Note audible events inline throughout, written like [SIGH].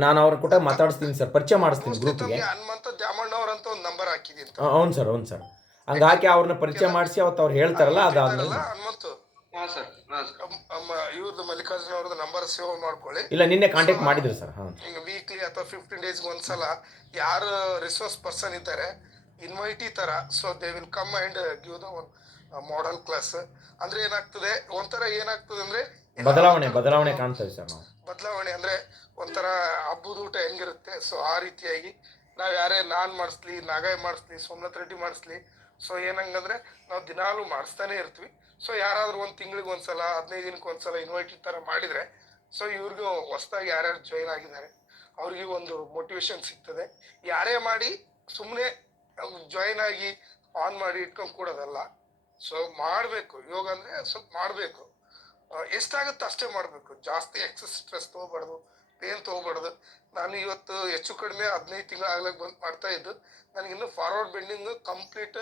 ನಾನು ಅವ್ರ ಕೂಡ ಮಾತಾಡಿಸ್ತೀನಿ ಸರ್ ಪರಿಚಯ ಮಾಡಿಸ್ತೀನಿ ಗ್ರೂಪ್ಗೆ ಹನುಮಂತ ದ್ಯಾಮಣ್ಣವ್ರ ಅಂತ ಒಂದು ನಂಬರ್ ಹಾಕಿದ್ದೀನಿ ಹೌನ್ ಸರ್ ಅವ್ನು ಸರ್. ಹಂಗೆ ಹಾಕಿ ಅವ್ರನ್ನ ಪರಿಚಯ ಮಾಡಿಸಿ ಅವತ್ತು ಅವ್ರು ಹೇಳ್ತಾರಲ್ಲ ಅದಾದ್ಮೇಲೆ ಹನುಮಂತು. ಇವ್ರದ್ದು ಮಲ್ಲಿಕಾರ್ಜುನ ಅವ್ರದ್ದು ನಂಬರ್ ಸೇವ್ ಮಾಡ್ಕೊಳ್ಳಿ. ಇಲ್ಲ ನಿನ್ನೆ ಕಾಂಟ್ಯಾಕ್ಟ್ ಮಾಡಿದ್ರು ಸರ್ ಹಾಂ. ಹಿಂಗೆ ವೀಕ್ಲಿ ಅಥವಾ ಫಿಫ್ಟೀನ್ ಡೇಸ್ಗೆ ಒಂದ್ಸಲ ಯಾರು ರಿಸೋರ್ಸ್ ಪರ್ಸನ್ ಇದ್ದಾರೆ ಇನ್ವೈಟಿ ತರ so they will come and give the one modern class ಅಂದ್ರೆ ಏನಾಗ್ತದೆ ಒಂಥರ ಏನಾಗ್ತದೆ ಅಂದ್ರೆ ಬದಲಾವಣೆ ಬದಲಾವಣೆ ಕಾಣ್ತದೆ ಸರ್ ನಾವು. ಬದಲಾವಣೆ ಅಂದ್ರೆ ಒಂಥರ ಹಬ್ಬದ ಊಟ ಹೆಂಗಿರುತ್ತೆ? ಸೊ ಆ ರೀತಿಯಾಗಿ ನಾವು ಯಾರೇ ನಾನ್ ಮಾಡಿಸ್ಲಿ ನಾಗಾಯ್ ಮಾಡಿಸ್ಲಿ, ಸೋಮನಾಥ್ ರೆಡ್ಡಿ ಮಾಡಿಸ್ಲಿ ಸೊ ಏನಂಗಂದ್ರೆ ನಾವು ದಿನಾಲು ಮಾಡಿಸ್ತಾನೆ ಇರ್ತೀವಿ. ಸೊ ಯಾರಾದ್ರೂ ಒಂದು ತಿಂಗಳಿಗೆ ಒಂದ್ಸಲ, ಹದಿನೈದು ದಿನಕ್ಕೆ ಒಂದ್ಸಲ ಇನ್ವೈಟೆಡ್ ತರ ಮಾಡಿದ್ರೆ ಸೊ ಇವ್ರಿಗೂ ಹೊಸದಾಗಿ ಯಾರ್ಯಾರು ಜಾಯಿನ್ ಆಗಿದ್ದಾರೆ, ಅವ್ರಿಗೆ ಒಂದು ಮೋಟಿವೇಶನ್ ಸಿಗ್ತದೆ. ಯಾರೇ ಮಾಡಿ ಸುಮ್ಮನೆ ಜಾಯಿನ್ ಆಗಿ ಆನ್ ಮಾಡಿ ಇಟ್ಕೊಂಡು ಕೂಡೋದಲ್ಲ ಸೊ ಮಾಡಬೇಕು. ಯೋಗ ಅಂದ್ರೆ ಸ್ವಲ್ಪ ಮಾಡಬೇಕು. ಎಷ್ಟಾಗುತ್ತೆ ಅಷ್ಟೇ ಮಾಡಬೇಕು. ಜಾಸ್ತಿ ಎಕ್ಸಸ್ ಸ್ಟ್ರೆಸ್ ತಗೋಬಾರ್ದು ಪೇನ್ ತಗೋಬಾರ್ದು. ನಾನು ಇವತ್ತು ಹೆಚ್ಚು ಕಡಿಮೆ ಹದಿನೈದು ತಿಂಗಳು ಆಗ್ಲಕ್ಕೆ ಬಂದು ಮಾಡ್ತಾ ಇದ್ದು, ನನಗೆ ಇನ್ನು ಫಾರ್ವರ್ಡ್ ಬೆಂಡಿಂಗ್ ಕಂಪ್ಲೀಟ್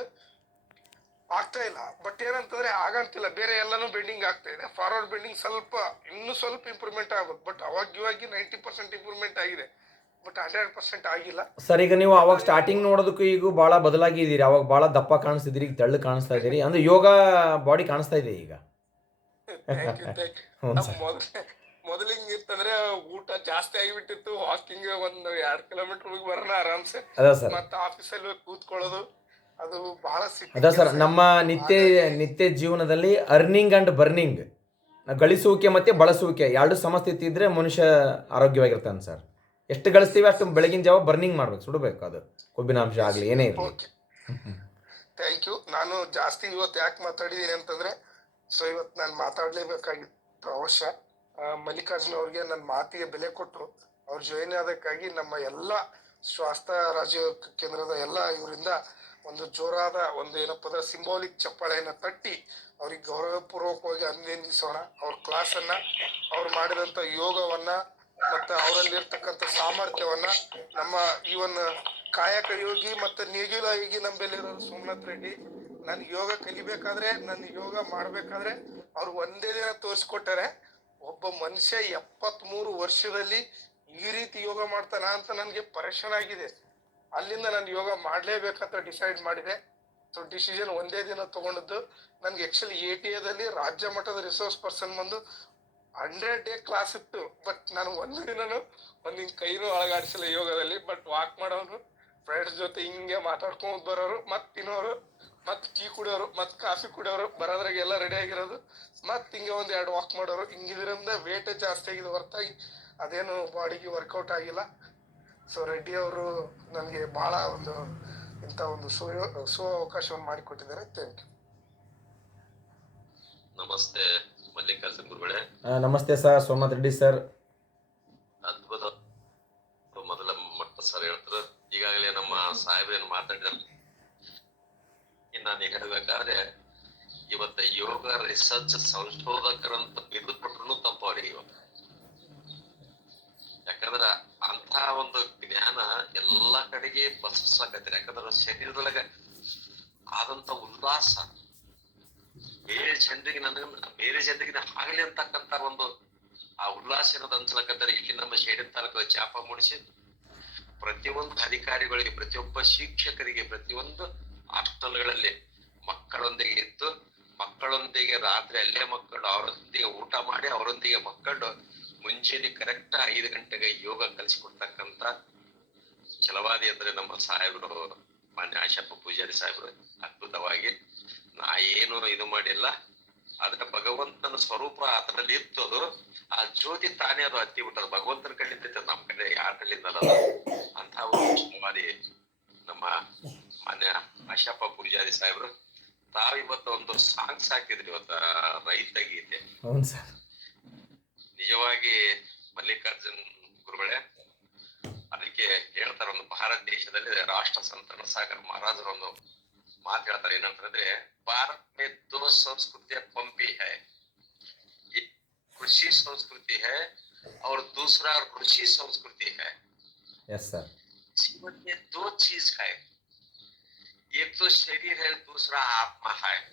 ಆಗ್ತಾ ಇಲ್ಲ. ಬಟ್ ಏನಂತಂದ್ರೆ ಆಗಂತಿಲ್ಲ ಬೇರೆ ಎಲ್ಲಾನು ಬೆಂಡಿಂಗ್ ಆಗ್ತಾ ಇದೆ. ಫಾರ್ವರ್ಡ್ ಬೆಂಡಿಂಗ್ ಸ್ವಲ್ಪ, ಇನ್ನೂ ಸ್ವಲ್ಪ ಇಂಪ್ರೂವ್ಮೆಂಟ್ ಆಗ್ಬೇಕು. ಬಟ್ ಅವಾಗ ಇವಾಗಿ ನೈಂಟಿ ಪರ್ಸೆಂಟ್ ಇಂಪ್ರೂವ್ಮೆಂಟ್ ಆಗಿದೆ. ಬಟ್ ಹಂಡ್ರೆಡ್ ಪರ್ಸೆಂಟ್ ಆಗಿಲ್ಲ. ಸರ್ ಈಗ ನೀವು ಅವಾಗ ಸ್ಟಾರ್ಟಿಂಗ್ ನೋಡೋದಕ್ಕೂ ಈಗ ಬಹಳ ಬದಲಾಗಿದ್ದೀರಿ ಅವಾಗ ಬಹಳ ದಪ್ಪ ಕಾಣಿಸ್ತಿದ್ದೀರಿ, ಈಗ ತೆಳ್ಳು ಕಾಣಿಸ್ತಾ ಇದ್ದೀರಿ. ಅಂದ್ರೆ ಯೋಗ ಬಾಡಿ ಕಾಣಿಸ್ತಾ ಇದೆ ಈಗ. ಥ್ಯಾಂಕ್ ಯು ಮೊದಲಿಂಗ್ ಇತ್ತಂದ್ರೆ ಊಟ ಜಾಸ್ತಿ ಆಗಿಬಿಟ್ಟಿತ್ತು. ವಾಕಿಂಗ್ ಒಂದು ಎರಡು ಕಿಲೋಮೀಟರ್ ಹೋಗಿ ಬರೋಣ ಆರಾಮ್ಸೆ. ಅದ ಸರ್. ಮತ್ತೆ ಆಫೀಸಲ್ಲಿ ಹೋಗಿ ಕೂತ್ಕೊಳ್ಳೋದು ಅದು ಬಹಳ ಅದ ಸರ್ ನಮ್ಮ ನಿತ್ಯ ನಿತ್ಯ ಜೀವನದಲ್ಲಿ ಅರ್ನಿಂಗ್ ಅಂಡ್ ಬರ್ನಿಂಗ್ ಗಳಿಸುವಿಕೆ ಮತ್ತೆ ಬಳಸುವಿಕೆ ಎರಡು ಸಮಸ್ಥಿತಿ ಇದ್ರೆ ಮನುಷ್ಯ ಆರೋಗ್ಯವಾಗಿರ್ತಾನೆ ಸರ್. ಎಷ್ಟು ಗಳಿಸ್ತೀವಿ ಅಷ್ಟು ಬೆಳಗಿನ ಜಾವ ಬರ್ನಿಂಗ್ ಮಾಡ್ಬೇಕು ಸುಡಬೇಕು ಅದು. ಕೊಬ್ಬಿನಾಂಶ ಆಗಲಿ ಏನೇ ಇರಲಿ. ಥ್ಯಾಂಕ್ ಯು ನಾನು ಜಾಸ್ತಿ ಇವತ್ತು ಯಾಕೆ ಮಾತಾಡಿದ್ದೀನಿ ಅಂತಂದ್ರೆ ಸೊ ಇವತ್ತು ನಾನು ಮಾತಾಡಲೇಬೇಕಾಗಿತ್ತು ಅವಶ್ಯ. ಮಲ್ಲಿಕಾರ್ಜುನ ಅವ್ರಿಗೆ ನನ್ನ ಮಾತಿಗೆ ಬೆಲೆ ಕೊಟ್ಟು, ಅವ್ರು ಜಾಯಿನ್ ಆದಕ್ಕಾಗಿ ನಮ್ಮ ಎಲ್ಲ ಸ್ವಾಸ್ಥ್ಯ ರಾಜ್ಯ ಕೇಂದ್ರದ ಎಲ್ಲ ಇವರಿಂದ ಒಂದು ಜೋರಾದ ಒಂದು ಏನಪ್ಪ ಅಂದ್ರೆ ಸಿಂಬಾಲಿಕ್ ಚಪ್ಪಾಳೆಯನ್ನು ತಟ್ಟಿ ಅವ್ರಿಗೆ ಗೌರವಪೂರ್ವಕವಾಗಿ ಅಭಿನಂದಿಸೋಣ ಅವ್ರ ಕ್ಲಾಸನ್ನು ಅವ್ರು ಮಾಡಿದಂತ ಯೋಗವನ್ನ ಮತ್ತು ಅವರಲ್ಲಿರ್ತಕ್ಕಂಥ ಸಾಮರ್ಥ್ಯವನ್ನ ನಮ್ಮ ಇವನ್ ಕಾಯಕ ಯೋಗಿ ಮತ್ತೆ ನೇಗಿಲ ಯೋಗಿ ಬೆಲೆ ಸೋಮನಾಥ್ ರೆಡ್ಡಿ ನನ್ ಯೋಗ ಕಲಿಬೇಕಾದ್ರೆ, ನನ್ ಯೋಗ ಮಾಡ್ಬೇಕಾದ್ರೆ ಅವ್ರು ಒಂದೇ ದಿನ ತೋರಿಸ್ಕೊಟ್ಟಾರೆ, ಒಬ್ಬ ಮನುಷ್ಯ ಎಪ್ಪತ್ ಮೂರು ವರ್ಷದಲ್ಲಿ ಈ ರೀತಿ ಯೋಗ ಮಾಡ್ತಾನ ಅಂತ ನನಗೆ ಪರೇಷನ್ ಆಗಿದೆ. ಅಲ್ಲಿಂದ ನಾನು ಯೋಗ ಮಾಡ್ಲೇಬೇಕಂತ ಡಿಸೈಡ್ ಮಾಡಿದೆ. ಸೊ ಡಿಸಿಷನ್ ಒಂದೇ ದಿನ ತಗೊಂಡದ್ದು. ನನ್ಗೆ ಆಕ್ಚುಲಿ ಎ ಟಿ ಎದಲ್ಲಿ ರಾಜ್ಯ ಮಟ್ಟದ ರಿಸೋರ್ಸ್ ಪರ್ಸನ್ ಬಂದು ಹಂಡ್ರೆಡ್ ಡೇ ಕ್ಲಾಸ್ ಇತ್ತು. ಬಟ್ ನಾನು ಒಂದು ದಿನನು ಒಂದಿನ ಕೈನೂ ಅಳಗಾಡಿಸಿಲ್ಲ ಯೋಗದಲ್ಲಿ. ಬಟ್ ವಾಕ್ ಮಾಡೋರು ಫ್ರೆಂಡ್ಸ್ ಜೊತೆ ಹಿಂಗೆ ಮಾತಾಡ್ಕೊಂಡ್ ಬರೋರು ಮತ್ ತಿನ್ನೋರು ಮತ್ ಟೀ ಕುಡಿಯೋರು ಮತ್ ಕಾಫಿ ಕುಡಿಯೋರು ಬರೋದ್ರಾಗ ಎಲ್ಲ ರೆಡಿ ಆಗಿರೋದು. ಮತ್ ಹಿಂಗೆ ಒಂದ್ ಎರಡು ವಾಕ್ ಮಾಡೋರು. ಹಿಂಗಿದ್ರಿಂದ ವೇಟ್ ಜಾಸ್ತಿ ಆಗಿದೆ ಹೊರತಾಗಿ. ಅದೇನು ಬಾಡಿಗೆ ವರ್ಕೌಟ್ ಆಗಿಲ್ಲ. ಸೊ ರೆಡ್ಡಿ ಅವರು ನನಗೆ ಬಹಳ ಒಂದು ಇಂಥ ಒಂದು ಸುಯೋ ಸು ಅವಕಾಶವನ್ನು ಮಾಡಿಕೊಟ್ಟಿದ್ದಾರೆ. ಥ್ಯಾಂಕ್ ಯು ನಮಸ್ತೆ ಮಲ್ಲಿಕಾರ್ಜುನ್ ಗುರುಗಳೇ. ನಮಸ್ತೆ ಸರ್ ಸೋಮನಾಥ್ ರೆಡ್ಡಿ ಸರ್. ಅದ್ಭುತ. ಮೊದಲ ಮಟ್ಟ ಸರ್ ಹೇಳ್ತಾರೆ ಈಗಾಗಲೇ ನಮ್ಮ ಸಾಹೇಬ್ರೇನು ಮಾತಾಡಿದ್ರು ನಾನು ಹೇಳಬೇಕಾದ್ರೆ, ಇವತ್ತ ಯೋಗ ರಿಸರ್ಚ್ ಸಂಶೋಧಕರಂತ ಬಿರುದು ಕೊಟ್ಟರು ತಪ್ಪು ಅವರಿಗೆ ಇವತ್ತು ಯಾಕಂದ್ರ ಅಂತ ಒಂದು ಜ್ಞಾನ ಎಲ್ಲಾ ಕಡೆಗೆ ಬಸಸಾಕತ್ರಿ. ಯಾಕಂದ್ರ ಶರೀರದೊಳಗ ಆದಂತ ಉಲ್ಲಾಸ, ಬೇರೆ ಜನರಿಗೆ ನನಗ ಬೇರೆ ಜನರಿಗೆ ಆಗ್ಲಿ ಅಂತಕ್ಕಂತ ಒಂದು ಆ ಉಲ್ಲಾಸ ಏನದ ಅನ್ಸಲಕ್ಕಂದ್ರೆ ಇಲ್ಲಿ ನಮ್ಮ ಶೇಡಿನ ತಾಲೂಕು ಚಾಪ ಮೂಡಿಸಿ ಪ್ರತಿಯೊಂದು ಅಧಿಕಾರಿಗಳಿಗೆ, ಪ್ರತಿಯೊಬ್ಬ ಶಿಕ್ಷಕರಿಗೆ, ಪ್ರತಿಯೊಂದು ಹಾಸ್ಟೆಲ್ಗಳಲ್ಲಿ ಮಕ್ಕಳೊಂದಿಗೆ ಇದ್ದು, ಮಕ್ಕಳೊಂದಿಗೆ ರಾತ್ರಿ ಅಲ್ಲೇ ಮಕ್ಕಳು ಅವರೊಂದಿಗೆ ಊಟ ಮಾಡಿ, ಅವರೊಂದಿಗೆ ಮಕ್ಕಳು ಮುಂಜಾನೆ ಕರೆಕ್ಟ್ ಐದು ಗಂಟೆಗೆ ಯೋಗ ಕಲಿಸಿಕೊಡ್ತಕ್ಕಂತ ಛಲವಾದಿ ಅಂದ್ರೆ ನಮ್ಮ ಸಾಹೇಬರು, ಮಾನ್ಯ ಆಶಪ್ಪ ಪೂಜಾರಿ ಸಾಹೇಬರು, ಅದ್ಭುತವಾಗಿ ನಾ ಏನು ಇದು ಮಾಡಿಲ್ಲ. ಆದ್ರೆ ಭಗವಂತನ ಸ್ವರೂಪ ಅದರಲ್ಲಿ ಅದು. ಆ ಜ್ಯೋತಿ ತಾನೇ ಅದು ಹತ್ತಿ ಬಿಟ್ಟದ ಭಗವಂತನ ಕಡೆ ನಮ್ಮ ಕಡೆ ಯಾರ ಕಡೆಯಿಂದ ಅಲ್ಲ ಅಂತ ಒಂದು ಛಲವಾದಿ ನಮ್ಮ ಮಾನ್ಯ ಆಶಪ್ಪ ಪೂಜಾರಿ ಸಾಹೇಬರು ತಾವ್ ಇವತ್ತು ಒಂದು ಸಾಂಗ್ಸ್ ಹಾಕಿದ್ರಿ ಇವತ್ತ ರೈತ ಗೀತೆ ಹೌದು ಸರ್ ನಿಜವಾಗಿ ಮಲ್ಲಿಕಾರ್ಜುನ್ ಗುರುಗಳೇ ಅದಕ್ಕೆ ಹೇಳ್ತಾರೆ ಒಂದು ಭಾರತ ದೇಶದಲ್ಲಿ ರಾಷ್ಟ್ರ ಸಂತನ ಸಾಗರ್ ಮಹಾರಾಜರು ಒಂದು ಮಾತು ಹೇಳ್ತಾರೆ ಏನಂತಂದ್ರೆ ಭಾರತ್ ಮೇ ದೋ ಸಂಸ್ಕೃತಿಯ ಪಂಪಿ ಹೈ एक कृषि संस्कृति है और दूसरा ऋषि संस्कृति है ಎಸ್ ಸರ್ जीवन में दो चीज है एक तो शरीर है, दूसरा आत्मा है।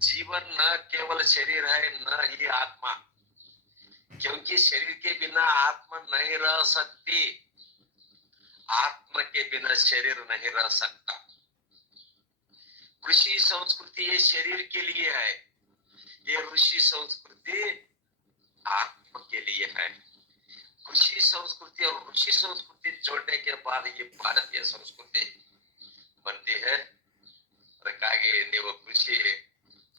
जीवन न केवल शरीर है, न ही आत्मा। क्योंकि शरीर के बिना आत्मा नहीं रह सकती, आत्मा के बिना शरीर नहीं रह सकता। कृषि संस्कृति ये शरीर के लिए है। ये ऋषि संस्कृति आत्मा के लिए है। कृषि संस्कृति और ऋषि संस्कृति जोड़ने के बाद ये भारतीय संस्कृति ಬಂದಿದೆ. ಅದಕ್ಕಾಗಿ ನೀವು ಕೃಷಿ,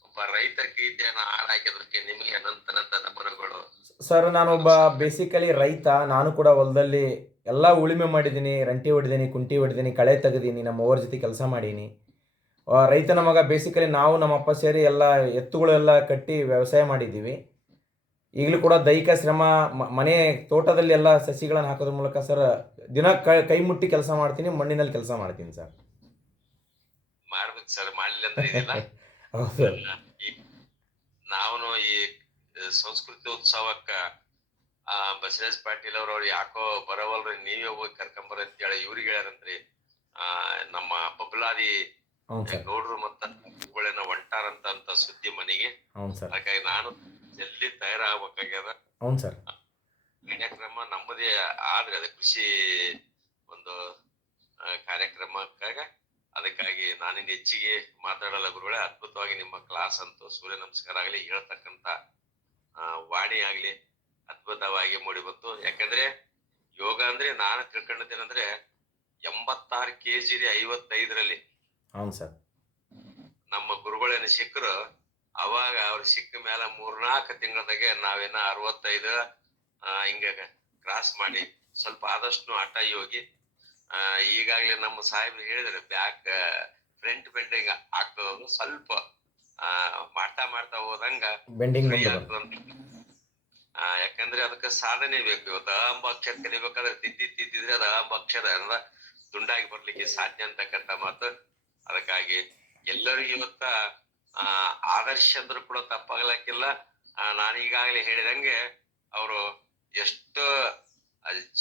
ಒಬ್ಬ ರೈತ ಕೀರ್ತಿಯನ್ನು ಹಾಳಾಗಿದ್ದಕ್ಕೆ ನಿಮಗೆ ಅನಂತ ಅನಂತ ನಮನಗಳು. ಸರ್ ನಾನೊಬ್ಬ ಬೇಸಿಕಲಿ ರೈತ. ನಾನು ಕೂಡ ಹೊಲದಲ್ಲಿ ಎಲ್ಲ ಉಳುಮೆ ಮಾಡಿದ್ದೀನಿ. ರಂಟಿ ಹೊಡಿದೀನಿ, ಕುಂಟಿ ಹೊಡಿದೀನಿ, ಕಳೆ ತೆಗೆದೀನಿ, ನಮ್ಮ ಅವ್ರ ಜೊತೆ ಕೆಲಸ ಮಾಡೀನಿ. ರೈತನ ಮಗ ಬೇಸಿಕಲಿ ನಾವು ನಮ್ಮಪ್ಪ ಸೇರಿ ಎಲ್ಲ ಎತ್ತುಗಳೆಲ್ಲ ಕಟ್ಟಿ ವ್ಯವಸಾಯ ಮಾಡಿದ್ದೀವಿ. ಈಗಲೂ ಕೂಡ ದೈಹಿಕ ಶ್ರಮ ಮನೆ ತೋಟದಲ್ಲಿ ಎಲ್ಲ ಸಸಿಗಳನ್ನು ಹಾಕೋದ್ರ ಮೂಲಕ ಸರ್ ದಿನ ಕೈ ಮುಟ್ಟಿ ಕೆಲಸ ಮಾಡ್ತೀನಿ, ಮಣ್ಣಿನಲ್ಲಿ ಕೆಲಸ ಮಾಡ್ತೀನಿ ಸರ್ ಸರ್ ಮಾಡ್ಲಿಲ್ಲ ಅಂದ್ರೆ ಇದಿಲ್ಲ ನಾವು [LAUGHS] ಈ ಸಂಸ್ಕೃತಿ ಉತ್ಸವಕ್ಕ ಆ ಬಸವರಾಜ್ ಪಾಟೀಲ್ ಅವ್ರ ಅವ್ರು ಯಾಕೋ ಬರವಲ್ರಿ ನೀವೇ ಹೋಗಿ ಕರ್ಕೊಂಬರ ಅಂತ ಹೇಳಿ ಇವ್ರಿಗೆ ಹೇಳ್ಯಾರಂತ್ರಿ. ಆ ನಮ್ಮ ಬಬ್ಲಾರಿ ಗೌಡ್ರು ಮತ್ತ ಹುಬ್ಬಳ್ಳಿನ ಹೊಂಟಾರಂತ ಅಂತ ಸುದ್ದಿ ಮನೆಗೆ. ಹಾಗಾಗಿ ನಾನು ಜಲ್ದಿ ತಯಾರಾಗಬೇಕಾಗ್ಯದ. ಹೌದು ಸರ್. ಕಾರ್ಯಕ್ರಮ ನಮ್ಮದೇ ಆದ್ರೆ ಅದು ಕೃಷಿ ಒಂದು ಕಾರ್ಯಕ್ರಮಕ್ಕಾಗ ಅದಕ್ಕಾಗಿ ನಾನಿನ್ ಹೆಚ್ಚಿಗೆ ಮಾತಾಡಲ್ಲ ಗುರುಗಳೇ. ಅದ್ಭುತವಾಗಿ ನಿಮ್ಮ ಕ್ಲಾಸ್ ಅಂತೂ ಸೂರ್ಯ ನಮಸ್ಕಾರ ಆಗಲಿ ಹೇಳ್ತಕ್ಕಂತ ಆ, ವಾಣಿ ಆಗ್ಲಿ ಅದ್ಭುತವಾಗಿ ಮೂಡಿ ಬಂತು ಯಾಕಂದ್ರೆ ಯೋಗ ಅಂದ್ರೆ ನಾನು ತಿಳ್ಕೊಂಡಿದ್ದೇನೆಂದ್ರೆ ಎಂಬತ್ತಾರು ಕೆಜಿ ರೀ ಐವತ್ತೈದರಲ್ಲಿ. ಸರ್. ನಮ್ಮ ಗುರುಗಳೇನ ಸಿಕ್ಕರು ಅವಾಗ ಅವ್ರು ಸಿಕ್ಕ ಮೇಲೆ ಮೂರ್ನಾಲ್ಕು ತಿಂಗಳದಾಗೆ ನಾವೇನ ಅರವತ್ತೈದು ಹಿಂಗ ಕ್ರಾಸ್ ಮಾಡಿ ಸ್ವಲ್ಪ ಆದಷ್ಟು ಹಠ ಯೋಗಿ ಈಗಾಗ್ಲೇ ನಮ್ಮ ಸಾಹೇಬ್ ಹೇಳಿದ್ರೆ ಬ್ಯಾಕ್ ಫ್ರಂಟ್ ಬೆಂಡಿಂಗ್ ಆಗ್ತದ ಸ್ವಲ್ಪ ಮಾಡ್ತಾ ಮಾಡ್ತಾ ಹೋದಂಗ ಬೆಂಡಿಂಗ್ ಯಾಕಂದ್ರೆ ಅದಕ್ಕೆ ಸಾಧನೆ ಬೇಕು. ಇವತ್ತು ಅಂಬ ಅಕ್ಷರ ಕಲಿಬೇಕಾದ್ರೆ ತಿದ್ದಿ ತಿದ್ದಿದ್ರೆ ಅದ ಅಂಬ ಅಕ್ಷರ ಎಲ್ಲ ದುಂಡಾಗಿ ಬರ್ಲಿಕ್ಕೆ ಸಾಧ್ಯ ಅಂತಕ್ಕಂಥ ಮಾತು. ಅದಕ್ಕಾಗಿ ಎಲ್ಲರಿಗೂ ಇವತ್ತ ಆ ಆದರ್ಶ ಅಂದ್ರೂ ಕೂಡ ತಪ್ಪಾಗ್ಲಕ್ಕಿಲ್ಲ. ನಾನು ಈಗಾಗಲೇ ಹೇಳಿದಂಗೆ ಅವರು ಎಷ್ಟು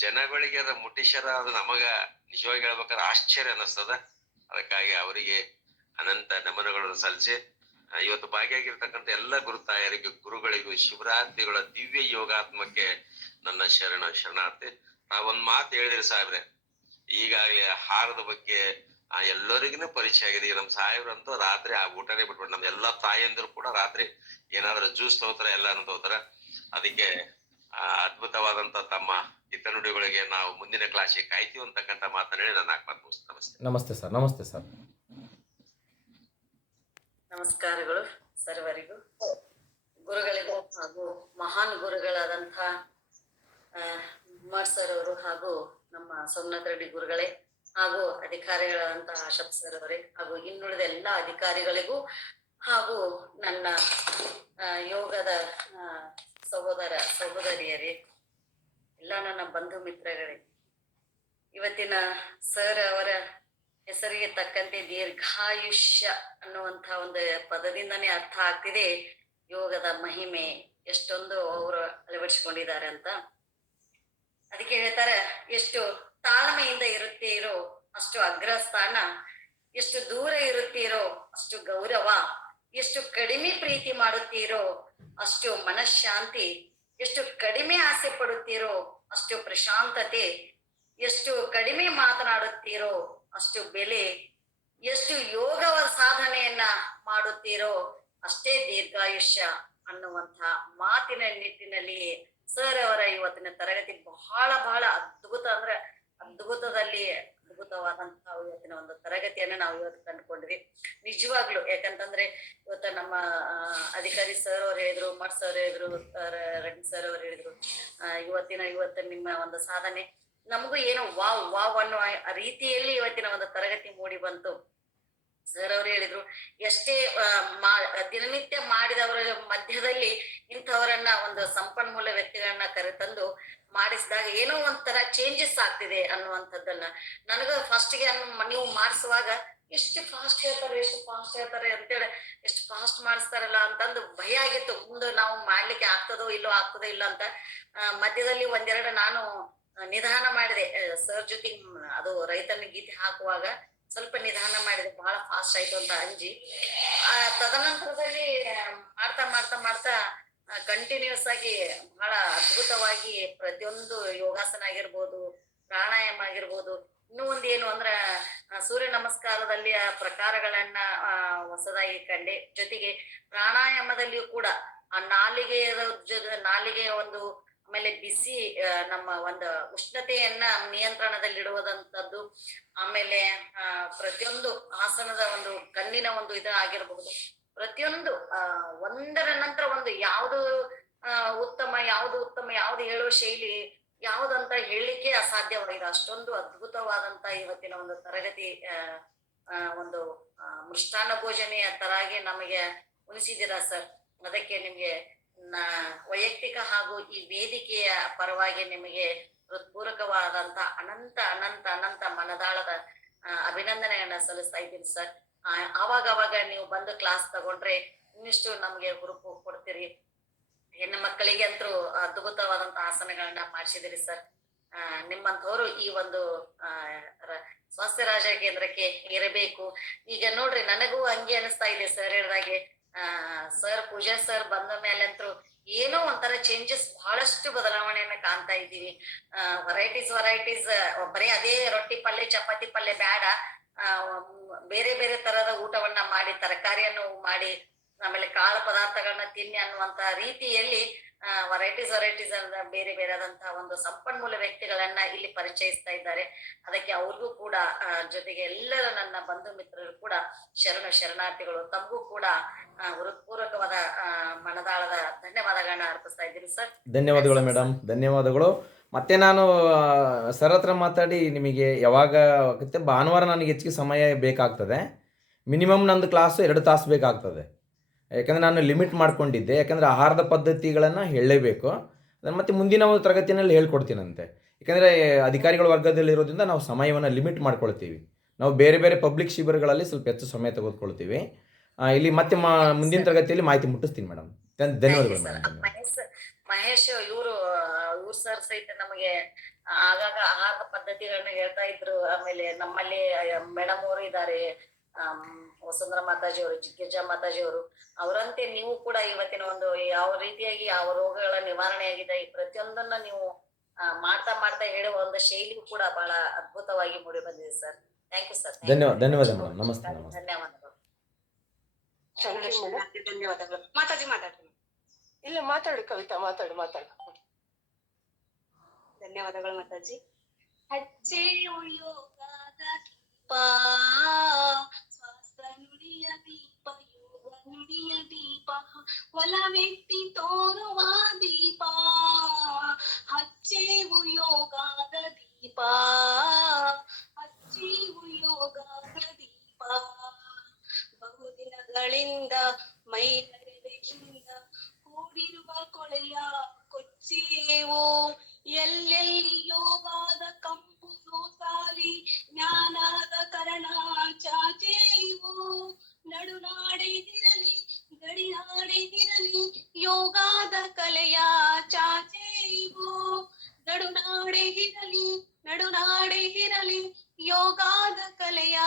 ಜನಗಳಿಗೆ ಅದ ಮುಟ್ಟಿಸ್ಯಾರ ಅದು ನಮಗ ನಿಜವಾಗಿ ಹೇಳ್ಬೇಕಾದ್ರೆ ಆಶ್ಚರ್ಯ ಅನ್ನಿಸ್ತದ. ಅದಕ್ಕಾಗಿ ಅವರಿಗೆ ಅನಂತ ನಮನಗಳನ್ನು ಸಲ್ಲಿಸಿ ಇವತ್ತು ಭಾಗಿಯಾಗಿರ್ತಕ್ಕಂಥ ಎಲ್ಲ ಗುರುತಾಯರಿಗೂ, ಗುರುಗಳಿಗೂ, ಶಿವರಾತ್ರಿಗಳ ದಿವ್ಯ ಯೋಗಾತ್ಮಕ್ಕೆ ನನ್ನ ಶರಣ, ಶರಣಾರ್ಥಿ. ನಾ ಒಂದ್ ಮಾತು ಹೇಳಿದ್ರಿ ಸಾಹೇಬ್ರೆ, ಈಗಾಗಲೇ ಆಹಾರದ ಬಗ್ಗೆ, ಆ, ಎಲ್ಲರಿಗೂ ಪರಿಚಯ ಆಗಿದೆ. ಈಗ ನಮ್ ಸಾಹೇಬ್ರಂತೂ ರಾತ್ರಿ ಆ ಊಟನೇ ಬಿಟ್ಬಿಟ್ಟು ನಮ್ ಎಲ್ಲಾ ತಾಯಂದಿರು ಕೂಡ ರಾತ್ರಿ ಏನಾದ್ರೂ ಜ್ಯೂಸ್ ತಗೋತಾರ, ಎಲ್ಲಾನು ತಗೋತಾರ. ಅದಕ್ಕೆ ಅದ್ಭುತವಾದಂತ ತಮ್ಮ ಹಿತನುಡಿಗಳಿಗೆ ನಾವು ಮುಂದಿನ ಕ್ಲಾಸಿಗೆ ಕಾಯ್ತೀವಿ ಅಂತಕ್ಕಂಥ ಮಾತನ್ನು ಹೇಳಿ ನನ್ನ ಆತ್ಮ ನಮಸ್ತೆ. ನಮಸ್ತೆ ಸರ್ ನಮಸ್ತೆ ಸರ್. ನಮಸ್ಕಾರಗಳು ಸರ್ವರಿಗೂ. ಗುರುಗಳಿಗೂ ಹಾಗೂ ಮಹಾನ್ ಗುರುಗಳಾದಂಥ ಕುಮಾರ್ ಸರ್ ಅವರು ಹಾಗೂ ನಮ್ಮ ಸೋಮನಾಥ್ ರೆಡ್ಡಿ ಗುರುಗಳೇ ಹಾಗೂ ಅಧಿಕಾರಿಗಳಾದಂಥ ಆಶಪ್ ಸರ್ ಅವರೇ ಹಾಗೂ ಇನ್ನುಳಿದ ಎಲ್ಲ ಅಧಿಕಾರಿಗಳಿಗೂ ಹಾಗೂ ನನ್ನ ಯೋಗದ ಸಹೋದರ ಸಹೋದರಿಯರೇ ಎಲ್ಲ ನನ್ನ ಬಂಧು ಮಿತ್ರಗಳೇ, ಇವತ್ತಿನ ಸರ್ ಅವರ ಹೆಸರಿಗೆ ತಕ್ಕಂತೆ ದೀರ್ಘಾಯುಷ್ಯ ಅನ್ನುವಂಥ ಒಂದು ಪದದಿಂದನೇ ಅರ್ಥ ಆಗ್ತಿದೆ. ಯೋಗದ ಮಹಿಮೆ ಎಷ್ಟೊಂದು ಅವರು ಅಳವಡಿಸಿಕೊಂಡಿದ್ದಾರೆ ಅಂತ. ಅದಕ್ಕೆ ಹೇಳ್ತಾರೆ, ಎಷ್ಟು ತಾಳ್ಮೆಯಿಂದ ಇರುತ್ತೀರೋ ಅಷ್ಟು ಅಗ್ರಸ್ಥಾನ, ಎಷ್ಟು ದೂರ ಇರುತ್ತೀರೋ ಅಷ್ಟು ಗೌರವ, ಎಷ್ಟು ಕಡಿಮೆ ಪ್ರೀತಿ ಮಾಡುತ್ತೀರೋ ಅಷ್ಟು ಮನಃಶಾಂತಿ ಎಷ್ಟು ಕಡಿಮೆ ಆಸೆ ಪಡುತ್ತೀರೋ ಅಷ್ಟು ಪ್ರಶಾಂತತೆ, ಎಷ್ಟು ಕಡಿಮೆ ಮಾತನಾಡುತ್ತೀರೋ ಅಷ್ಟು ಬೆಲೆ, ಎಷ್ಟು ಯೋಗವ ಸಾಧನೆಯನ್ನ ಮಾಡುತ್ತೀರೋ ಅಷ್ಟೇ ದೀರ್ಘಾಯುಷ್ಯ ಅನ್ನುವಂಥ ಮಾತಿನ ನಿಟ್ಟಿನಲ್ಲಿ ಸರ್ ಅವರ ಇವತ್ತಿನ ತರಗತಿ ಬಹಳ ಬಹಳ ಅದ್ಭುತ ಅಂದ್ರೆ ಅದ್ಭುತದಲ್ಲಿ ಅದ್ಭುತವಾದಂತಹ ಇವತ್ತಿನ ಒಂದು ತರಗತಿಯನ್ನ ನಾವು ಇವತ್ತು ಕಂಡುಕೊಂಡ್ವಿ ನಿಜವಾಗ್ಲು, ಯಾಕಂತಂದ್ರೆ ಇವತ್ತು ನಮ್ಮ ಅಧಿಕಾರಿ ಸರ್ ಅವ್ರು ಹೇಳಿದ್ರು ಮಠ್ ಸರ್ ಹೇಳಿದ್ರು ರೆಡ್ಡಿ ಸರ್ ಅವ್ರು ಹೇಳಿದ್ರು ಇವತ್ತಿನ ಇವತ್ತಿನ, ಇವತ್ತು ನಿಮ್ಮ ಒಂದು ಸಾಧನೆ. ನಮಗೂ ಏನೋ ವಾವ್ ವಾವ್ ಅನ್ನೋ ರೀತಿಯಲ್ಲಿ ಇವತ್ತಿನ ಒಂದು ತರಗತಿ ಮೂಡಿ ಬಂತು. ಸರ್ ಅವ್ರು ಹೇಳಿದ್ರು, ಎಷ್ಟೇ ದಿನನಿತ್ಯ ಮಾಡಿದವರ ಮಧ್ಯದಲ್ಲಿ ಇಂಥವರನ್ನ ಒಂದು ಸಂಪನ್ಮೂಲ ವ್ಯಕ್ತಿಗಳನ್ನ ಕರೆತಂದು ಮಾಡಿಸಿದಾಗ ಏನೋ ಒಂಥರ ಚೇಂಜಸ್ ಆಗ್ತಿದೆ ಅನ್ನುವಂಥದ್ದನ್ನ ನನಗ ಫಸ್ಟ್ಗೆ ನೀವು ಮಾಡಿಸುವಾಗ ಎಷ್ಟು ಫಾಸ್ಟ್ ಹೇಳ್ತಾರೆ, ಎಷ್ಟು ಫಾಸ್ಟ್ ಹೇಳ್ತಾರೆ ಅಂತೇಳಿ ಎಷ್ಟು ಫಾಸ್ಟ್ ಮಾಡಿಸ್ತಾರಲ್ಲ ಅಂತಂದು ಭಯ ಆಗಿತ್ತು. ಮುಂದೆ ನಾವು ಮಾಡ್ಲಿಕ್ಕೆ ಆಗ್ತದೋ ಇಲ್ಲೋ ಆಗ್ತದೋ ಇಲ್ಲ ಅಂತ ಮಧ್ಯದಲ್ಲಿ ಒಂದೆರಡು ನಾನು ನಿಧಾನ ಮಾಡಿದೆ. ಸರ್ ಜೊತೆ ಅದು ರೈತನ ಗೀತೆ ಹಾಕುವಾಗ ಸ್ವಲ್ಪ ನಿಧಾನ ಮಾಡಿದೆ ಬಹಳ ಫಾಸ್ಟ್ ಆಯ್ತು ಅಂತ ಅಂಜಿ. ಆ, ತದನಂತರದಲ್ಲಿ ಮಾಡ್ತಾ ಮಾಡ್ತಾ ಮಾಡ್ತಾ ಕಂಟಿನ್ಯೂಸ್ ಆಗಿ ಬಹಳ ಅದ್ಭುತವಾಗಿ ಪ್ರತಿಯೊಂದು ಯೋಗಾಸನ ಆಗಿರ್ಬೋದು ಪ್ರಾಣಾಯಾಮ ಆಗಿರ್ಬೋದು ಇನ್ನೂ ಒಂದು ಏನು ಅಂದ್ರ ಸೂರ್ಯ ನಮಸ್ಕಾರದಲ್ಲಿ ಆ ಪ್ರಕಾರಗಳನ್ನ ಹೊಸದಾಗಿ ಕಂಡೆ. ಜೊತೆಗೆ ಪ್ರಾಣಾಯಾಮದಲ್ಲಿಯೂ ಕೂಡ ಆ ನಾಲಿಗೆಯ ನಾಲಿಗೆಯ ಒಂದು ಆಮೇಲೆ ಬಿಸಿ ನಮ್ಮ ಒಂದು ಉಷ್ಣತೆಯನ್ನ ನಿಯಂತ್ರಣದಲ್ಲಿಡುವುದಂತದ್ದು ಆಮೇಲೆ ಪ್ರತಿಯೊಂದು ಆಸನದ ಒಂದು ಕಣ್ಣಿನ ಒಂದು ಇದು ಆಗಿರಬಹುದು. ಪ್ರತಿಯೊಂದು ಒಂದರ ನಂತರ ಒಂದು ಯಾವುದು ಉತ್ತಮ ಯಾವುದು ಉತ್ತಮ, ಯಾವ್ದು ಹೇಳೋ ಶೈಲಿ, ಯಾವುದಂತ ಹೇಳಲಿಕ್ಕೆ ಅಸಾಧ್ಯವಾಗಿದೆ. ಅಷ್ಟೊಂದು ಅದ್ಭುತವಾದಂತ ಇವತ್ತಿನ ಒಂದು ತರಗತಿ ಒಂದು ಮೃಷ್ಟಾನ್ನ ಭೋಜನೆಯ ತರಾಗೆ ನಮಗೆ ಉಣಿಸಿದ್ದೀರಾ ಸರ್? ಅದಕ್ಕೆ ನಿಮ್ಗೆ ವೈಯಕ್ತಿಕ ಹಾಗೂ ಈ ವೇದಿಕೆಯ ಪರವಾಗಿ ನಿಮಗೆ ಹೃತ್ಪೂರ್ವಕವಾದಂತ ಅನಂತ ಅನಂತ ಅನಂತ ಮನದಾಳದ ಅಭಿನಂದನೆಯನ್ನ ಸಲ್ಲಿಸ್ತಾ ಇದ್ದೀನಿ ಸರ್. ಆವಾಗ ಅವಾಗ ನೀವು ಬಂದು ಕ್ಲಾಸ್ ತಗೊಂಡ್ರೆ ಇನ್ನಿಷ್ಟು ನಮ್ಗೆ ಹುರುಪು ಕೊಡ್ತೀರಿ. ಹೆಣ್ಣು ಮಕ್ಕಳಿಗೆ ಅಂತೂ ಅದ್ಭುತವಾದಂತ ಆಸನಗಳನ್ನ ಮಾಡಿಸಿದಿರಿ ಸರ್. ನಿಮ್ಮಂಥವ್ರು ಈ ಒಂದು ಸ್ವಾಸ್ಥ್ಯ ರಾಜ ಕೇಂದ್ರಕ್ಕೆ ಇರಬೇಕು ಈಗ ನೋಡ್ರಿ ನನಗೂ ಹಂಗೆ ಅನಿಸ್ತಾ ಇದೆ ಸರ್ ಹೇಳ್ದಾಗೆ. ಸರ್, ಪೂಜಾ ಸರ್ ಬಂದ ಮೇಲಂತೂ ಏನೋ ಒಂಥರ ಚೇಂಜಸ್ ಬಹಳಷ್ಟು ಬದಲಾವಣೆಯನ್ನ ಕಾಣ್ತಾ ಇದ್ದೀವಿ. ವೆರೈಟೀಸ್ ವೆರೈಟೀಸ್ ಬರೀ ಅದೇ ರೊಟ್ಟಿ ಪಲ್ಯ ಚಪಾತಿ ಪಲ್ಯ ಬೇಡ. ಬೇರೆ ಬೇರೆ ತರದ ಊಟವನ್ನ ಮಾಡಿ, ತರಕಾರಿಯನ್ನು ಮಾಡಿ, ಆಮೇಲೆ ಕಾಳು ಪದಾರ್ಥಗಳನ್ನ ತಿನ್ನಿ ಅನ್ನುವಂತ ರೀತಿಯಲ್ಲಿ ವೆರೈಟೀಸ್ ವೆರೈಟೀಸ್ ಬೇರೆ ಬೇರೆ ಆದಂತಹ ಒಂದು ಸಂಪನ್ಮೂಲ ವ್ಯಕ್ತಿಗಳನ್ನ ಇಲ್ಲಿ ಪರಿಚಯಿಸ್ತಾ ಇದ್ದಾರೆ. ಅದಕ್ಕೆ ಅವ್ರಿಗೂ ಕೂಡ ಜೊತೆಗೆ ಎಲ್ಲರ ನನ್ನ ಬಂಧು ಮಿತ್ರರು ಕೂಡ ಶರಣ ಶರಣಾರ್ಥಿಗಳು ತಮಗೂ ಕೂಡ ಹೃತ್ಪೂರ್ವಕವಾದ ಮನದಾಳದ ಧನ್ಯವಾದಗಳನ್ನ ಅರ್ಪಿಸ್ತಾ ಇದ್ದೀನಿ ಸರ್. ಧನ್ಯವಾದಗಳು ಮೇಡಮ್ ಧನ್ಯವಾದಗಳು. ಮತ್ತೆ ನಾನು ಸರ್ ಹತ್ರ ಮಾತಾಡಿ ನಿಮಗೆ ಯಾವಾಗ ಆಗುತ್ತೆ ಭಾನುವಾರ ನನಗೆ ಹೆಚ್ಚಿಗೆ ಸಮಯ ಬೇಕಾಗ್ತದೆ. ಮಿನಿಮಮ್ ನಂದು ಕ್ಲಾಸು ಎರಡು ತಾಸು ಬೇಕಾಗ್ತದೆ. ಯಾಕಂದರೆ ನಾನು ಲಿಮಿಟ್ ಮಾಡ್ಕೊಂಡಿದ್ದೆ ಯಾಕಂದರೆ ಆಹಾರದ ಪದ್ಧತಿಗಳನ್ನು ಹೇಳಲೇಬೇಕು. ಅದನ್ನು ಮತ್ತೆ ಮುಂದಿನ ಒಂದು ತರಗತಿಯಲ್ಲಿ ಹೇಳ್ಕೊಡ್ತೀನಂತೆ. ಯಾಕಂದರೆ ಅಧಿಕಾರಿಗಳ ವರ್ಗದಲ್ಲಿರೋದ್ರಿಂದ ನಾವು ಸಮಯವನ್ನು ಲಿಮಿಟ್ ಮಾಡ್ಕೊಳ್ತೀವಿ. ನಾವು ಬೇರೆ ಬೇರೆ ಪಬ್ಲಿಕ್ ಶಿಬಿರಗಳಲ್ಲಿ ಸ್ವಲ್ಪ ಹೆಚ್ಚು ಸಮಯ ತೆಗೆದುಕೊಳ್ತೀವಿ. ಇಲ್ಲಿ ಮತ್ತೆ ಮುಂದಿನ ತರಗತಿಯಲ್ಲಿ ಮಾಹಿತಿ ಮುಟ್ಟಿಸ್ತೀನಿ ಮೇಡಮ್ ಧನ್ಯವಾದಗಳು ಮೇಡಮ್ ಮಹೇಶ್ ಇವರು ಇವ್ರು ಸರ್ ಸಹಿತ ನಮಗೆ ಆಗಾಗ ಆಹಾರದ ಪದ್ಧತಿಗಳನ್ನ ಹೇಳ್ತಾ ಇದ್ರು. ಆಮೇಲೆ ನಮ್ಮಲ್ಲಿ ಮೇಡಮ್ ಅವರು ಇದ್ದಾರೆ ವಸುಂಧರಾ ಮಾತಾಜಿ ಅವರು ಮಾತಾಜಿಯವರು ಮಾತಾಜಿ ಅವರು ಅವರಂತೆ ನೀವು ಕೂಡ ಇವತ್ತಿನ ಒಂದು ಯಾವ ರೀತಿಯಾಗಿ ಯಾವ ರೋಗಗಳ ನಿವಾರಣೆ ಆಗಿದೆ ಈ ಪ್ರತಿಯೊಂದನ್ನ ನೀವು ಮಾಡ್ತಾ ಮಾಡ್ತಾ ಹೇಳುವ ಒಂದು ಶೈಲಿಯು ಕೂಡ ಬಹಳ ಅದ್ಭುತವಾಗಿ ಮೂಡಿ ಬಂದಿದೆ ಸರ್. ಥ್ಯಾಂಕ್ ಯು ಸರ್ ಧನ್ಯವಾದ ಧನ್ಯವಾದ ಮೇಡಮ್ ನಮಸ್ತೆ ಧನ್ಯವಾದಗಳು. ಮಾತಾಜಿ ಮಾತಾಡಿ ಇಲ್ಲ ಮಾತಾಡು ಕವಿತಾ ಮಾತಾಡು ಮಾತಾಡು. ಧನ್ಯವಾದಗಳು ಮಾತಾಜಿ ಹಚ್ಚೆ ಯೋಗದ ದೀಪ ಸ್ವಾಸ್ಥ ನುಡಿಯ ದೀಪ ಯೋಗ ನುಡಿಯ ದೀಪ ಒಲವೆತ್ತಿ ತೋರುವ ದೀಪ ಹಚ್ಚೇವು ಯೋಗದ ದೀಪ ಹಚ್ಚೇವು ಯೋಗದ ದೀಪ ಬಹುದಿನಗಳಿಂದ ಮೈ ನಡುವೆಯಿಂದ ಕೂಡಿರುವ ಕೊಳೆಯ ಕೊಚ್ಚೇವು ಎಲ್ಲೆಲ್ಲಿ ಯೋಗದ ಕಂಪು ಸೋಸಾಲಿ ಜ್ಞಾನದ ಕರಣ ಚಾಚೇವು ನಡುನಾಡಿದಿರಲಿ ಗಡಿನಾಡಿದಿರಲಿ ಯೋಗಾದ ಕಲೆಯ ಚಾಚೇವು ನಡುನಾಡಿಗಿರಲಿ ನಡುನಾಡಿಗಿರಲಿ ಯೋಗಾದ ಕಲೆಯ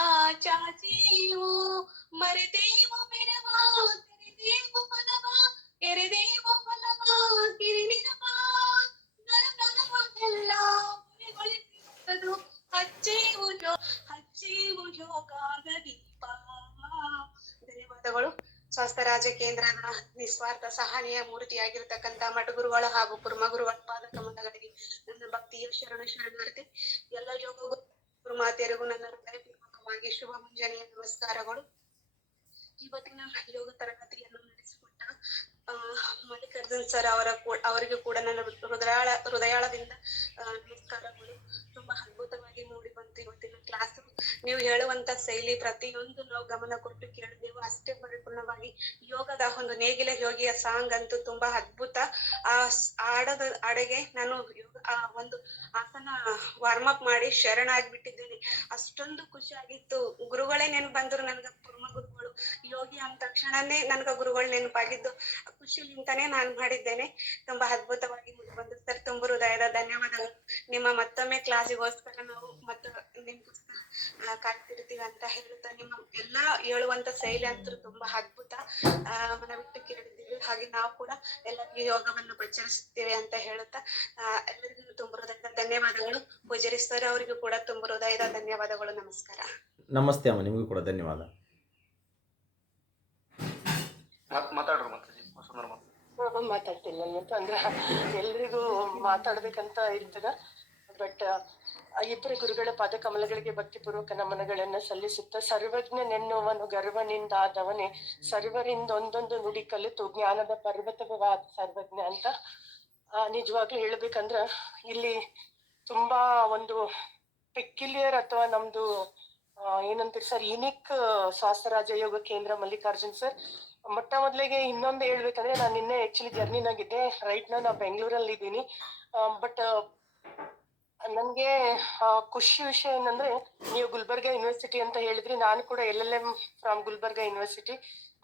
ಸಹನೆಯ ಮೂರ್ತಿಯಾಗಿರತಕ್ಕಂತ ಮಠಗುರುಗಳ ಹಾಗೂ ಕುರ್ಮಗುರುಗಳ ಪಾದಕ ಕಮಲಗಳಿಗೆ ನನ್ನ ಭಕ್ತಿಯ ಶರಣ ಶರಣಾರ್ಥಿ ಎಲ್ಲ ಯೋಗ ಗುರು- ಗುರುಮಾತೆಯರಿಗೂ ನನ್ನ ಹೃದಯಪೂರ್ವಕವಾಗಿ ಶುಭ ಮುಂಜಾನೆಯ ನಮಸ್ಕಾರಗಳು. ಇವತ್ತಿನ ಯೋಗ ತರಗತಿಯನ್ನು ನಡೆಸಿಕೊಟ್ಟ ಮಲ್ಲಿಕಾರ್ಜುನ್ ಸರ್ ಅವರ ಅವರಿಗೆ ಕೂಡ ನನ್ನ ಹೃದಯಾಳ, ಹೃದಯಾಳದಿಂದ ನಮಸ್ಕಾರಗಳು. ತುಂಬಾ ಅದ್ಭುತವಾಗಿ ಮೂಡಿ ಬಂತು ಇವತ್ತಿನ ಕ್ಲಾಸ್ ನೀವು ಹೇಳುವಂತ ಶೈಲಿ ಪ್ರತಿಯೊಂದು ನಾವು ಗಮನ ಕೊಟ್ಟು ಕೇಳಿದೆವು. ಅಷ್ಟೇ ಪರಿಪೂರ್ಣವಾಗಿ ಯೋಗದ ಒಂದು ನೇಗಿಲ ಯೋಗಿಯ ಸಾಂಗ್ ಅಂತೂ ತುಂಬಾ ಅದ್ಭುತ. ಆ ಆಡದ ಅಡೆಗೆ ನಾನು ಆ ಒಂದು ಆಸನ ವಾರ್ಮ್ ಅಪ್ ಮಾಡಿ ಶರಣ ಆಗ್ಬಿಟ್ಟಿದ್ದೀನಿ ಅಷ್ಟೊಂದು ಖುಷಿ ಆಗಿತ್ತು. ಗುರುಗಳೇ ನೆನ್ ಬಂದ್ರು ನನ್ಗ ಪುರ್ಮ ಗುರುಗಳು ಯೋಗಿ ಅಂದ ತಕ್ಷಣನೇ ನನ್ಗ ಗುರುಗಳು ನೆನಪಾಗಿದ್ದು. ಖುಷಿಲಿಂತಾನೆ ನಾನ್ ಮಾಡಿದ್ದೇನೆ. ತುಂಬಾ ಅದ್ಭುತವಾಗಿ ಬಂದು ಸರ್ ತುಂಬ ಹೃದಯದ ಧನ್ಯವಾದಗಳು. ನಿಮ್ಮ ಮತ್ತೊಮ್ಮೆ ಕ್ಲಾಸಿಗೋಸ್ಕರ ನಾವು ಮತ್ತು ನಿಮ್ಗೋಸ್ಕರ ಕಾಯ್ತಿರ್ತೀವಿ ಅಂತ ಹೇಳುತ್ತಾ ನಿಮ್ಮ ಎಲ್ಲಾ ಹೇಳುವಂತ ಶೈಲಿ ಅಂತೂ ತುಂಬಾ ಅದ್ಭುತ ಆ ಮನವಿಟ್ಟು ಕೇಳಿದ್ದೀವಿ. ಹಾಗೆ ನಾವು ಕೂಡ ಎಲ್ಲರಿಗೂ ಯೋಗವನ್ನು ಪ್ರಚರಿಸುತ್ತೇವೆ ಅಂತ ಹೇಳುತ್ತಾ ಆ, ಎಲ್ಲರಿಗೂ ತುಂಬ ಹೃದಯದ ಧನ್ಯವಾದಗಳು. ಪೂಜಾರಿ ಸರ್ ಅವರಿಗೂ ಕೂಡ ತುಂಬ ಹೃದಯದ ಧನ್ಯವಾದಗಳು. ನಮಸ್ಕಾರ. ನಮಸ್ತೆ ಅಮ್ಮ. ನಿಮಗೂ ಕೂಡ ಧನ್ಯವಾದ ಮಾತಾಡ್ರು ಮಾತಾಡಿ ವಸುಂಧರ ಮಾತಾಡಿ ನಾನು ಮಾತಾಡ್ತೀನಿ ನಾನು ಮತ್ತೆ ಅಂದ್ರೆ ಎಲ್ರಿಗೂ ಮಾತಾಡ್ಬೇಕಂತ ಇರ್ತದ ಬಟ್ ಇಬ್ಬರ ಗುರುಗಳ ಪಾದ ಕಮಲಗಳಿಗೆ ಭಕ್ತಿಪೂರ್ವಕ ನಮನಗಳನ್ನು ಸಲ್ಲಿಸುತ್ತಾ ಸರ್ವಜ್ಞನೆನ್ನುವನು ಗರ್ವನಿಂದಾದವನೇ ಸರ್ವರಿಂದ ಒಂದೊಂದು ನುಡಿ ಕಲಿತು ಜ್ಞಾನದ ಪರ್ವತವಾದ ಸರ್ವಜ್ಞ ಅಂತ. ಆ, ನಿಜವಾಗ್ಲೂ ಹೇಳ್ಬೇಕಂದ್ರ ಇಲ್ಲಿ ತುಂಬಾ ಒಂದು ಪೆಕ್ಯುಲಿಯರ್ ಅಥವಾ ನಮ್ದು ಆ, ಏನಂತೀರಿ ಸರ್ ಯುನಿಕ್ ಶಾಸ್ತ್ರಾಜ ಯೋಗ ಕೇಂದ್ರ ಮಲ್ಲಿಕಾರ್ಜುನ್ ಸರ್. ಮೊಟ್ಟ ಮೊದಲಿಗೆ ಇನ್ನೊಂದು ಹೇಳ್ಬೇಕಂದ್ರೆ ನಾನು ನಿನ್ನೆ ಆಕ್ಚುಲಿ ಜರ್ನಿನಾಗಿದ್ದೆ ರೈಟ್ ನಾ ನಾ ಬೆಂಗಳೂರಲ್ಲಿ ಇದ್ದೀನಿ. ಬಟ್ ನನಗೆ ಖುಷಿ ವಿಷಯ ಏನಂದ್ರೆ ನೀವು ಗುಲ್ಬರ್ಗ ಯೂನಿವರ್ಸಿಟಿ ಅಂತ ಹೇಳಿದ್ರಿ. ನಾನು ಕೂಡ L L M from Gulbarga university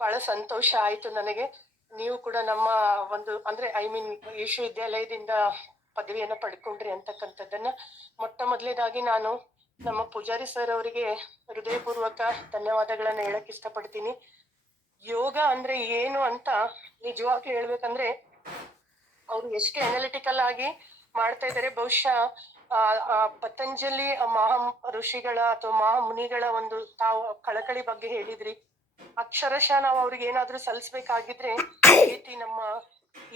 ಬಹಳ ಸಂತೋಷ ಆಯ್ತು ನನಗೆ. ನೀವು ಕೂಡ ನಮ್ಮ ಒಂದು, ಅಂದ್ರೆ ಐ ಮೀನ್ ವಿಶ್ವವಿದ್ಯಾಲಯದಿಂದ ಪದವಿಯನ್ನ ಪಡ್ಕೊಂಡ್ರಿ ಅಂತಕ್ಕಂಥದ್ದನ್ನ ಮೊಟ್ಟ ಮೊದಲನೇದಾಗಿ ನಾನು ನಮ್ಮ ಪೂಜಾರಿ ಸರ್ ಅವರಿಗೆ ಹೃದಯಪೂರ್ವಕ ಧನ್ಯವಾದಗಳನ್ನ ಹೇಳಕ್ ಇಷ್ಟಪಡ್ತೀನಿ. ಯೋಗ ಅಂದ್ರೆ ಏನು ಅಂತ ನಿಜವಾಗ್ಲೂ ಹೇಳ್ಬೇಕಂದ್ರೆ ಅವ್ರು ಎಷ್ಟು ಅನಾಲಿಟಿಕಲ್ ಆಗಿ ಮಾಡ್ತಾ ಇದಾರೆ, ಬಹುಶಃ, ಆ ಪತಂಜಲಿ ಮಹಾ ಋಷಿಗಳ ಅಥವಾ ಮಹಾ ಮುನಿಗಳ ಒಂದು ತಾವು ಕಳಕಳಿ ಬಗ್ಗೆ ಹೇಳಿದ್ರಿ. ಅಕ್ಷರಶಃ ನಾವು ಅವ್ರಿಗೆ ಏನಾದ್ರೂ ಸಲ್ಲಿಸ್ಬೇಕಾಗಿದ್ರೆ ರೀತಿ ನಮ್ಮ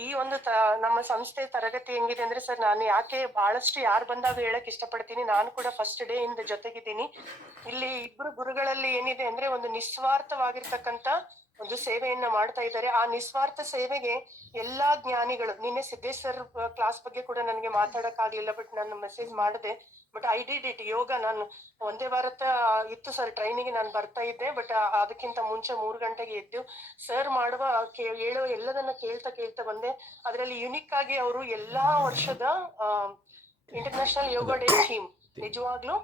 ಈ ಒಂದು ತ, ನಮ್ಮ ಸಂಸ್ಥೆ ತರಗತಿ ಹೆಂಗಿದೆ ಅಂದ್ರೆ ಸರ್ ನಾನು ಯಾಕೆ ಬಹಳಷ್ಟು ಯಾರು ಬಂದಾಗ ಹೇಳಕ್ ಇಷ್ಟಪಡ್ತೀನಿ, ನಾನು ಕೂಡ ಫಸ್ಟ್ ಡೇ ಇಂದ ಜೊತೆಗಿದ್ದೀನಿ. ಇಲ್ಲಿ ಇಬ್ರು ಗುರುಗಳಲ್ಲಿ ಏನಿದೆ ಅಂದ್ರೆ ಒಂದು ನಿಸ್ವಾರ್ಥವಾಗಿರ್ತಕ್ಕಂತ ಒಂದು ಸೇವೆಯನ್ನ ಮಾಡ್ತಾ ಇದ್ದಾರೆ. ಆ ನಿಸ್ವಾರ್ಥ ಸೇವೆಗೆ ಎಲ್ಲಾ ಜ್ಞಾನಿಗಳು, ನಿನ್ನೆ ಸಿದ್ದೇಶ್ವರ್ ಕ್ಲಾಸ್ ಬಗ್ಗೆ ಕೂಡ ನನಗೆ ಮಾತಾಡಕ್ ಆಗ್ಲಿಲ್ಲ ಬಟ್ ನಾನು ಮೆಸೇಜ್ ಮಾಡಿದೆ. ಬಟ್ ಐ ಡಿ ಇಟ್ ಯೋಗ ನಾನು ಒಂದೇ ಭಾರತ ಇತ್ತು ಸರ್ ಟ್ರೈನಿಗೆ ನಾನು ಬರ್ತಾ ಇದ್ದೆ ಬಟ್ ಅದಕ್ಕಿಂತ ಮುಂಚೆ ಮೂರು ಗಂಟೆಗೆ ಎದ್ದು ಸರ್ ಮಾಡುವ ಹೇಳುವ ಎಲ್ಲದನ್ನ ಕೇಳ್ತಾ ಕೇಳ್ತಾ ಬಂದೆ. ಅದರಲ್ಲಿ ಯುನಿಕ್ ಆಗಿ ಅವರು ಎಲ್ಲಾ ವರ್ಷದ ಇಂಟರ್ನ್ಯಾಷನಲ್ ಯೋಗ ಡೇ ಥೀಮ್ ನಿಜವಾಗ್ಲೂ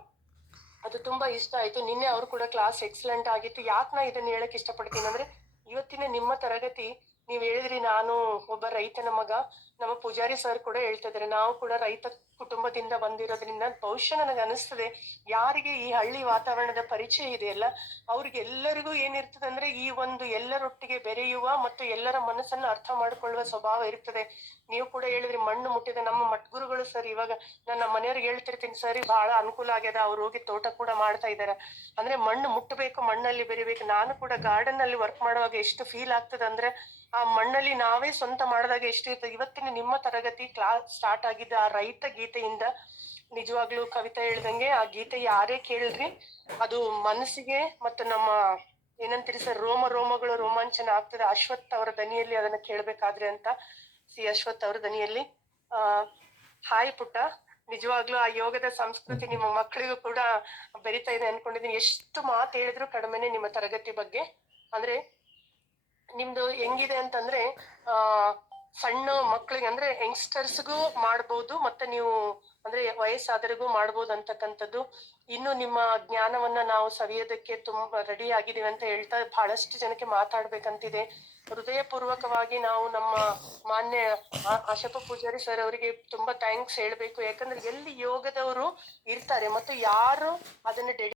ಅದು ತುಂಬಾ ಇಷ್ಟ ಆಯ್ತು. ನಿನ್ನೆ ಅವ್ರು ಕೂಡ ಕ್ಲಾಸ್ ಎಕ್ಸಲೆಂಟ್ ಆಗಿತ್ತು. ಯಾಕೆ ನಾ ಇದನ್ನ ಹೇಳಕ್ ಇಷ್ಟಪಡ್ತೀನಿ ಅಂದ್ರೆ ಇವತ್ತಿನ ನಿಮ್ಮ ತರಗತಿ ನೀವ್ ಹೇಳಿದ್ರಿ ನಾನು ಒಬ್ಬ ರೈತನ ಮಗ. ನಮ್ಮ ಪೂಜಾರಿ ಸರ್ ಕೂಡ ಹೇಳ್ತಾ ಇದಾರೆ ನಾವು ಕೂಡ ರೈತ ಕುಟುಂಬದಿಂದ ಬಂದಿರೋದ್ರಿಂದ ಬಹುಶಃ ನನಗೆ ಅನಿಸ್ತದೆ. ಯಾರಿಗೆ ಈ ಹಳ್ಳಿ ವಾತಾವರಣದ ಪರಿಚಯ ಇದೆಯಲ್ಲ ಅವ್ರಿಗೆಲ್ಲರಿಗೂ ಏನಿರ್ತದೆ ಅಂದ್ರೆ ಈ ಒಂದು ಎಲ್ಲರೊಟ್ಟಿಗೆ ಬೆರೆಯುವ ಮತ್ತು ಎಲ್ಲರ ಮನಸ್ಸನ್ನ ಅರ್ಥ ಮಾಡಿಕೊಳ್ಳುವ ಸ್ವಭಾವ ಇರ್ತದೆ. ನೀವು ಕೂಡ ಹೇಳಿದ್ರಿ ಮಣ್ಣು ಮುಟ್ಟಿದೆ. ನಮ್ಮ ಮಟ್ಗುರುಗಳು ಸರ್ ಇವಾಗ ನನ್ನ ಮನೆಯವ್ರಿಗೆ ಹೇಳ್ತಿರ್ತೀನಿ ಸರಿ ಬಹಳ ಅನುಕೂಲ ಆಗ್ಯದ. ಅವ್ರು ಹೋಗಿ ತೋಟ ಕೂಡ ಮಾಡ್ತಾ ಇದಾರೆ ಅಂದ್ರೆ ಮಣ್ಣು ಮುಟ್ಟಬೇಕು, ಮಣ್ಣಲ್ಲಿ ಬೆರಿಬೇಕು. ನಾನು ಕೂಡ ಗಾರ್ಡನ್ ಅಲ್ಲಿ ವರ್ಕ್ ಮಾಡುವಾಗ ಎಷ್ಟು ಫೀಲ್ ಆಗ್ತದೆ ಅಂದ್ರೆ ಆ ಮಣ್ಣಲ್ಲಿ ನಾವೇ ಸ್ವಂತ ಮಾಡಿದಾಗ ಎಷ್ಟು ಇರ್ತದೆ ಇವತ್ತಿನ ನಿಮ್ಮ ತರಗತಿ ಕ್ಲಾಸ್ ಸ್ಟಾರ್ಟ್ ಆಗಿದ್ದ ಆ ರೈತ ಗೀತೆಯಿಂದ ನಿಜವಾಗ್ಲೂ ಕವಿತಾ ಹೇಳ್ದಂಗೆ ಆ ಗೀತೆ ಯಾರೇ ಕೇಳ್ರಿ ಅದು ಮನಸ್ಸಿಗೆ ಮತ್ತು ನಮ್ಮ ಏನಂತೀರಿ ಸರ್, ರೋಮ ರೋಮಗಳು ರೋಮಾಂಚನ ಆಗ್ತದೆ. ಅಶ್ವಥ್ ಅವರ ದನಿಯಲ್ಲಿ ಅದನ್ನ ಕೇಳ್ಬೇಕಾದ್ರೆ ಅಂತ ಸಿ. ಅಶ್ವಥ್ ಅವರ ದನಿಯಲ್ಲಿ. ಆ, ಹಾಯ್ ಪುಟ್ಟ. ನಿಜವಾಗ್ಲೂ ಆ ಯೋಗದ ಸಂಸ್ಕೃತಿ ನಿಮ್ಮ ಮಕ್ಕಳಿಗೂ ಕೂಡ ಬೆರಿತಾ ಇದೆ ಅನ್ಕೊಂಡಿದೀನಿ ಎಷ್ಟು ಮಾತು ಹೇಳಿದ್ರು ಕಡಿಮೆನೆ ನಿಮ್ಮ ತರಗತಿ ಬಗ್ಗೆ. ಅಂದ್ರೆ ನಿಮ್ದು ಹೆಂಗಿದೆ ಅಂತಂದ್ರೆ, ಆ ಸಣ್ಣ ಮಕ್ಕಳಿಗೆ ಅಂದ್ರೆ ಯಂಗ್ಸ್ಟರ್ಸ್ಗೂ ಮಾಡ್ಬೋದು, ಮತ್ತೆ ನೀವು ಅಂದ್ರೆ ವಯಸ್ಸಾದರಿಗೂ ಮಾಡ್ಬೋದು ಅಂತಕ್ಕಂಥದ್ದು. ಇನ್ನು ನಿಮ್ಮ ಜ್ಞಾನವನ್ನ ನಾವು ಸವಿಯೋದಕ್ಕೆ ತುಂಬಾ ರೆಡಿ ಆಗಿದೀವಿ ಅಂತ ಹೇಳ್ತಾ ಬಹಳಷ್ಟು ಜನಕ್ಕೆ ಮಾತಾಡ್ಬೇಕಂತಿದೆ. ಹೃದಯ ಪೂರ್ವಕವಾಗಿ ನಾವು ನಮ್ಮ ಮಾನ್ಯ ಆ- ಆಶಪ್ಪ ಪೂಜಾರಿ ಸರ್ ಅವರಿಗೆ ತುಂಬಾ ಥ್ಯಾಂಕ್ಸ್ ಹೇಳ್ಬೇಕು. ಯಾಕಂದ್ರೆ ಎಲ್ಲಿ ಯೋಗದವರು ಇರ್ತಾರೆ, ಮತ್ತು ಯಾರು ಅದನ್ನ